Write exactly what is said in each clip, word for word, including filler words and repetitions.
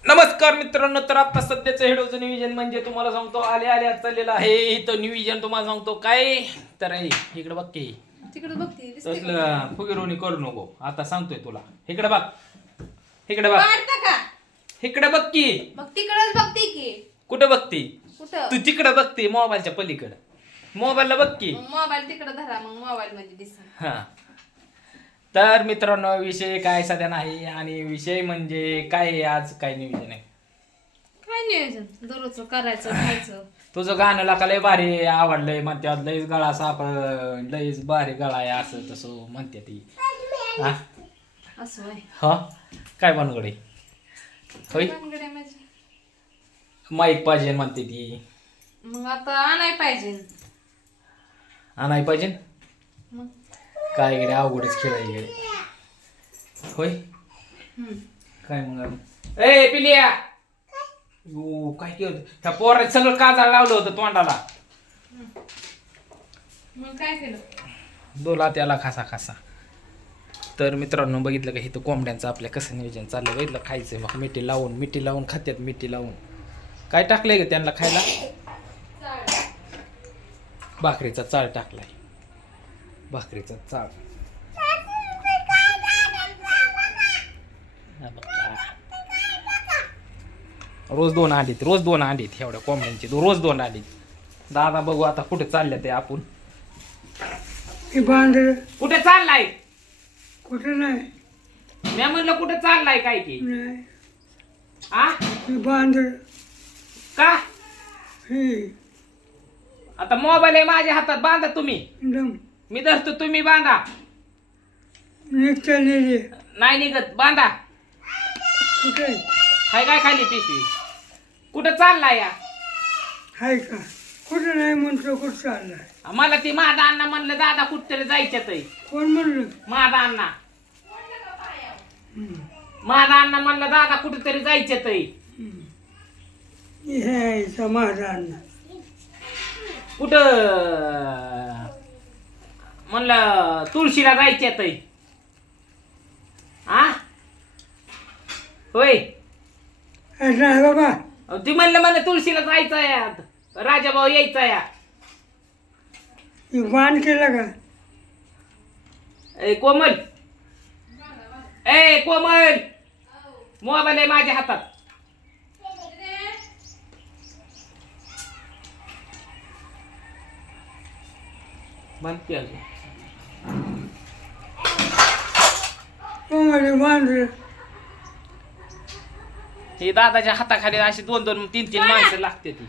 नमस्कार मित्रांनो, तर आता सध्याचं हेडोचं नियोजन म्हणजे तुम्हाला सांगतो आले आले आज चाललेलं आहे. इथं नियोजन तुम्हाला सांगतो काय तर आहे. इकडे बघ की तिकडे बघते दिसते का? तसलं फुगिरोनी करू नको. आता सांगतोय तुला. इकडे बघ, इकडे बघ, वाढता का इकडे बघ की. मग तिकडच बघते की कुठं बघती कुठं तू? तिकडे बघते मोबाईलच्या पलीकडे. मोबाईलला बघ की. मोबाईल तिकडे धरा मग मोबाईल मध्ये दिसत. हा, तर मित्रांनो विषय काय सध्या नाही आणि विषय म्हणजे काय आहे, आज काय नियोजन आहे. काय नियोजन दररोजचं करायचं खायचं. तुझं गाणं लाका लय भारी आवडलंय म्हणतात. लयच गळा साप लयच भारी गळा आहे असं तसं म्हणते ती. हा असं होय. हा काय बनगडे होय. भानगड आहे माझी. माईक पाहिजे म्हणते ती. मग आता आणाय पाहिजे. आणाय पाहिजे. मग काय गे अवघडच खेळ आहे गे. होय हम्म. काय मग ए पिलिया यो काय केलं ह्या पोरात सगळं काजळ लावलं होतं तोंडाला. मग काय केलं? दोला त्याला खासा खासा. तर मित्रांनो बघितलं का इथं कोंबड्यांचं आपल्या कसं नियोजन चाललं बघितलं. खायचं मग मिठी लावून मिठी लावून खात्यात. मिठी लावून काय टाकलंय ग त्यांना खायला? भाकरीचा चाळ टाकलाय. भाकरीचा चाळ. हा बघा. रोज दोन अंडीत रोज दोन अंडीत एवढ्या कोंबड्यांची रोज दोन अंडीत. दादा बघू आता कुठे चालल्या ते आपण. बांधर कुठे चाललाय? कुठं नाही मी म्हणलं कुठे चाललाय काय की नाही आ बांधर का? हे आता मोबाईल आहे माझ्या हातात. बांधा तुम्ही. दम मी धरतो तुम्ही बांधा. निघतालेले नाही निघत. बांधा. कुठे हाय काय खाली पिशवी? कुठं चाललाय या? हाय का कुठं नाही म्हणतो कुठं चाललाय मला ती माझा अण्णा म्हणलं दादा कुठतरी जायच्यात आहे. कोण म्हणलं माझा अण्णा हम्म. माझा अण्णा म्हणलं दादा कुठेतरी जायच्यात आहे. हे समाधान कुठं म्हणलं तुळशीला जायच्यात आहे. आ होय. असं आहे बाबा अहो, ती म्हणलं मला तुळशीला जायचं आहे. राजाभाऊ यायचा या. हे बांध केला का ए कोमल, ए कोमल, मोबाईल आहे माझ्या हातात. बंद केलं. कोंबडी बांधर हे दादाच्या हाताखाली अशी दोन दोन तीन तीन माणसं लागते ती.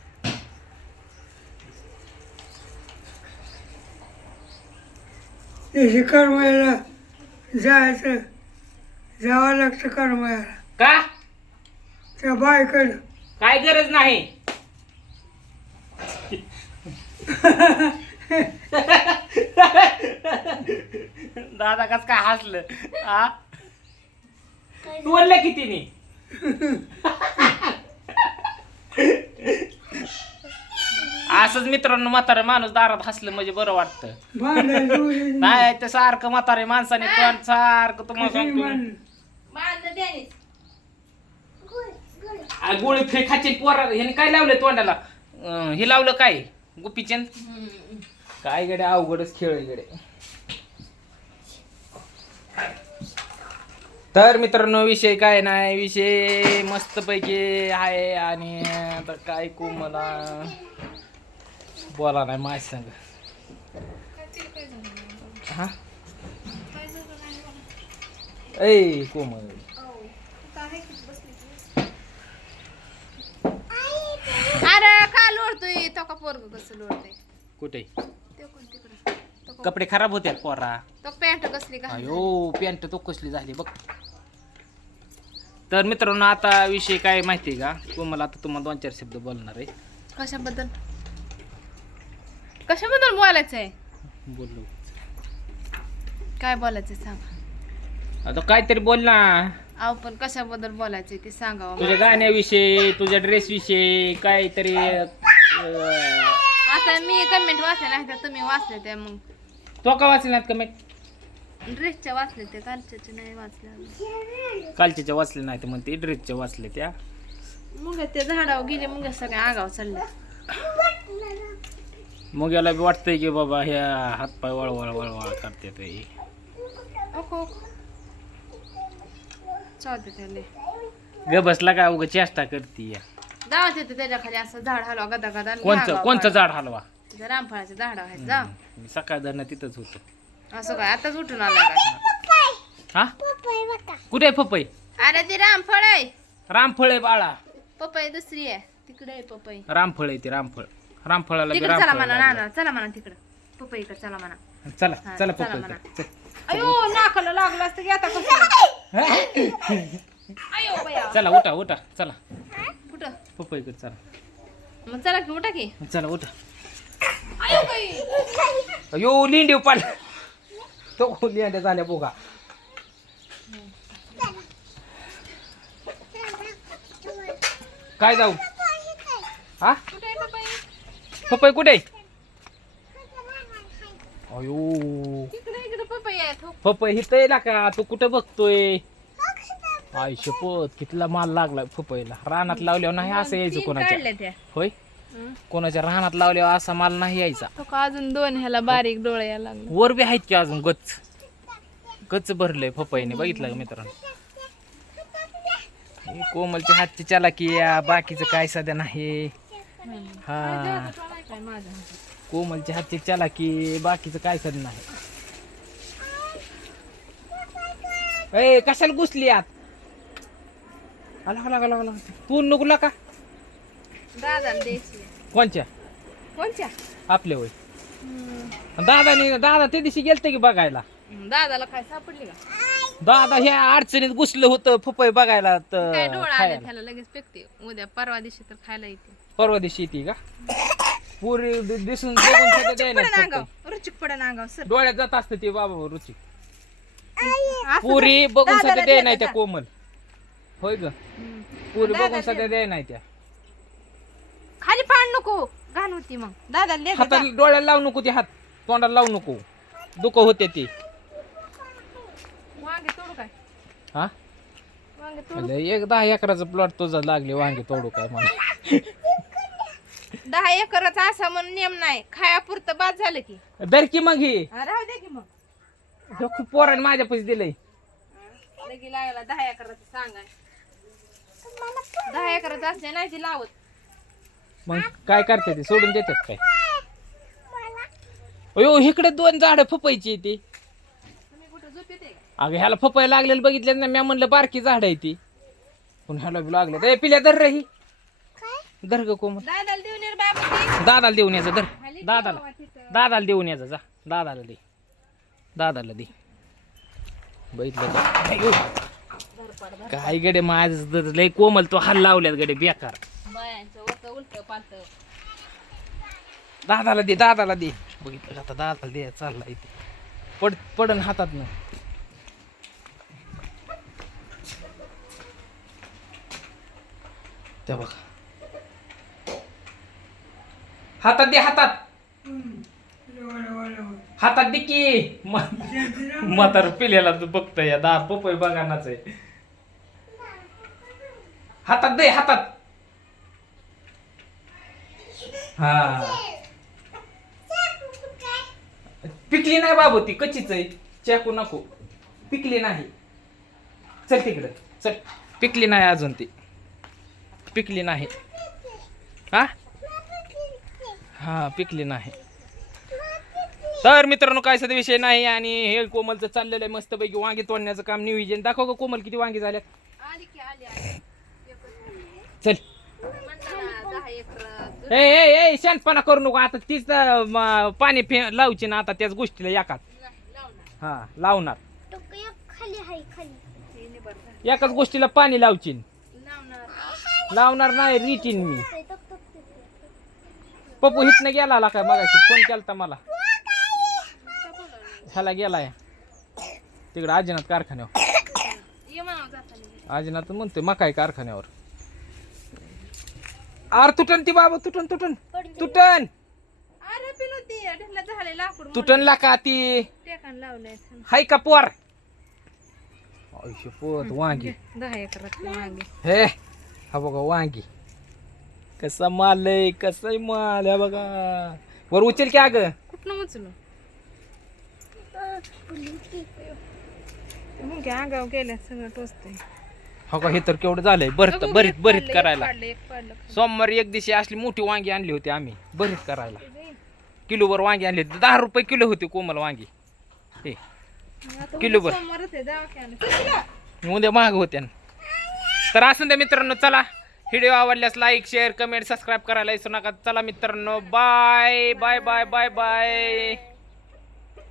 त्याची करमायला जायचं जावं लागतं करमायला का? त्या बायकडं काय गरज नाही. दादा कस काय हसलं. आ तू बोललं किती नी? असंच मित्रांनो म्हातारा माणूस दारात हसलं म्हणजे बरं वाटतं. बांधायचं नाही तर सारखं म्हातारे माणसाने तोंड सारखं तुम्हाला सांगतो. बांधलं त्याने आ, गोळी फे खाची पोरा ह्याने काय लावलंय तोंडाला? अं, हे लावलं काय गोपीचंद? काय गडे अवघडच खेळ आहे गडे. तर मित्रांनो विषय काय नाही. विषय मस्तपैकी आहे आणि आता काय को मला बोला नाही माझ सांग. हा ऐ कोमल अरे का लोळतोय तो का पोरग कसं लोळतोय? कुठे तो कोण तिकडं? तो कोण? कपडे खराब होत्यात पोरा. तो पॅन्ट कसली का? अयो पॅन्ट तो कसली झाली बघ. तर मित्रांनो आता विषय काय माहिती आहे का? कोमल आता तुम्हाला दोन चार शब्द बोलणार आहे. कशाबद्दल कशाबद्दल बोलायचं आहे? बोललो काय बोलायचं सांगा. आता काहीतरी बोल ना. अहो पण कशाबद्दल बोलायचंय ते सांगावं. तुझ्या गाण्याविषयी तुझ्या ड्रेस विषयी काहीतरी अं, आता मी कमेंट वाचल्या नाही तर तुम्ही वाचल्या त्या मग तो का वाचले नाहीत कमेंट? ड्रेसच्या वाचले ते कालच्या नाही वाचल्या अजून. कालच्या वाचले नाही तर म्हणते ड्रेसच्या वाचले त्या. मग ते झाडावर गेले मग सगळ्या आगाव चालल्या. मग याला बी वाटतंय की बाबा ह्या हातपाय वळवळ वळवळ करते ते. ओको चालते त्याले ग बसला का उगा चेष्टा करती या. जावत येते त्याच्या खाली असं झाड हलवा गदा गदा आणि कोणचं घ्या कोणचं गाव झाड हलवा? पाड. तिथं रामफळाचं झाड आहे जा. मी सकाळ धरणं तिथंच होतो. असं काय आताच उठून आला काय? हा कुठे आहे पपई? अरे ती रामफळ आहे. रामफळ आहे बाळा. पपई दुसरी आहे तिकडे आहे पपई. रामफळ आहे ते रामफळ. रामफळाला बी तिकडे चला रामफळ म्हणा लागलं. नाना चला म्हणा तिकडं पपई इकडे चला म्हणा. चला हा, चला चला पपई म्हणा. कर. चल. अयो नाकाला लागलं असतं की आता कसं. अयो बया चला उठा उठा चला कुठं पपई कर चला. मग चला की उठा की. चला उठा. अयो बाई. अयो लिंडीव पाल तो लिंड्या झाल्या बोगा. काय जाऊ हा कुठे आहे पपई? पपई कुठे आहे? अयो तिकडे इकडे पपई आहे हो. पपई हिथं आहे ना का? तू कुठं बघतोय? आई शपथ कितला माल लागला पपईला. रानात लावल्यावर नाही असं यायचं तीन कोणाच्या. काढल्या त्या. होय हं. कोणाच्या रानात लावल्यावर असा माल नाही यायचा. तो का अजून दोन ह्याला बारीक डोळे यायला लागले. वर बी आहेत की अजून गच गच भरलंय पपईने. बघितलं का मित्रांनो? हे कोमलच्या हातची चालाकी या, बाकीचं काय सध्या नाही. हा काय माझं कोमलच्या हातची चालाकी, बाकीचं काय सध्या नाही. ए कशाला घुसली आत? आला आला आला आला. तू नको का? दादा द्यायची कोणच्या? कोणच्या? आपल्या वय दादाने दादा त्या दिवशी गेलते की बघायला. दादाला काय सापडली का? दादा ह्या अडचणीत घुसलं होतं पपई बघायला तर काय डोळा आले खायला. त्याला लगेच पेकते. उद्या परवा दिवशी तर खायला येते. परवा दिवशी येते का? पुरी दि- दिसून बघून सुद्धा द्यायला पडन पपई. अंगाव रुचिक पडन अंगाव सर. डोळ्यात जात असतं ते बाबा रुची. असं पुरी तर बघून दादाला सध्या द्याय दे नाही त्या जा. कोमल. होय ग हम्म. पुरी दादाला बघून सध्या दे. द्याय नाही त्या. खाली पाड नको घाण होती मग. दादाला दे जा. हाताला डोळ्याला लावू नको ते हात. तोंडाला लावू नको दुख होते ते. वांगे तोडू काय? हा वांगे तोडू. म्हणजे एक दहा एकराचा प्लॉट तुझा लागले वांगे तोडू काय मला. दहा एकराचा असा म्हणून नियम नाही. खायापुरतं बाद झालं की दर की मग ही हा, राहू दे की मग. हे खूप पोराने माझ्या पैसे दिलंय. लगी लागायला दहा एकराचं सांगाय. दहा एकराचं असले नाही ती लावत. मग काय करते ते सोडून देतात काय? अयो इकडे दोन झाड फपायची ती. तुम्ही कुठं झोप येते का? अगं ह्याला फपाय लागलेलं बघितलं ना. मी म्हणलं बारकी झाड आहे ती पण ह्याला बी लागले. ए पिल्या दर रही दर ग कोमल. दादाला देऊन ये रे बाबा. दादाला देऊन यायचं दर. खाली दादाला ठेवा तिथं. दादाला देऊन यायचं जा. दादाला दे दादाला दे. बघितलं का? अयो, काय गडे माझ लय कोमल तो हाल लावल्यात गडे बेकार. बायांचं होतं उलट पालत. दादाला दे दादाला दे. बघितलं का आता दादाला दे चालला इथे. पड पडन हातात ना. त्या बघा हातात दे हातात. हातात दे की म्हातार पिल्याला तू बघतोय या दहा पपई बघानाच आहे. हातात दे हातात. हा पिकली नाही बाबू ती कच्चीच आहे. चाकू नको पिकली नाही. चल तिकडं चल. पिकली नाही अजून ती पिकली नाही. हा हा पिकली नाही. तर मित्रांनो काय सध्या विषय नाही. आणि हे कोमलचं चाललेलं आहे मस्तपैकी वांगे तोडण्याचं काम नियोजन. दाखव का कोमल किती वांगे झाल्यात. आली की आली आली. चल म्हणलं ना, दहा एकर ए ए ए शांतपणा करू नको आता. तीच तर, म, पाणी फे लावची ना आता त्याच गोष्टीला एकाच. लावणार. हा लावणार खाली हाय खाली. हे नाही बरं झालं. एकाच गोष्टीला पाणी लावचीन. लावणार. लावणार नाही रिटीन मी. पप्पू हितनं गेला आला काय मगाशी फोन केलता मला. ह्याला गेलाय तिकडे आजीनाथ कारखान्यावर. ये म्हणावं जाताना. आजीनाथ म्हणतोय मकाई कारखान्यावर. आर तुटन ती बाबा तुटन तुटन तुटन. अरे पिन होती ढिला झाले लाकूड तुटनला का ती टेकान लावलंय हाय का पोर आयुष्य पोत वांगी दहा एकरात वांगे हे हा बघा वांगी कसा माल आहे कसा माल आहे बघा वर उचल की अगं कुठनं उचलू मुंग्या अंगाव गेल्या सगळं टोचतंय हो का हे तर केवढं झालंय भरत भरीत भरीत करायला एक पाडलं सोमवारी एक दिवशी असली मोठी वांगी आणली होती आम्ही भरीत करायला किलोभर वांगी आणली होती दहा रुपये किलो होती कोमल वांगी हे किलोभर. समोरच आहे दवाखान्यात उद्या महाग होत्या न. तर असून द्या मित्रांनो चला व्हिडिओ आवडल्यास लाईक शेअर कमेंट सबस्क्राईब करायला विसरू नका चला मित्रांनो bye bye bye bye bye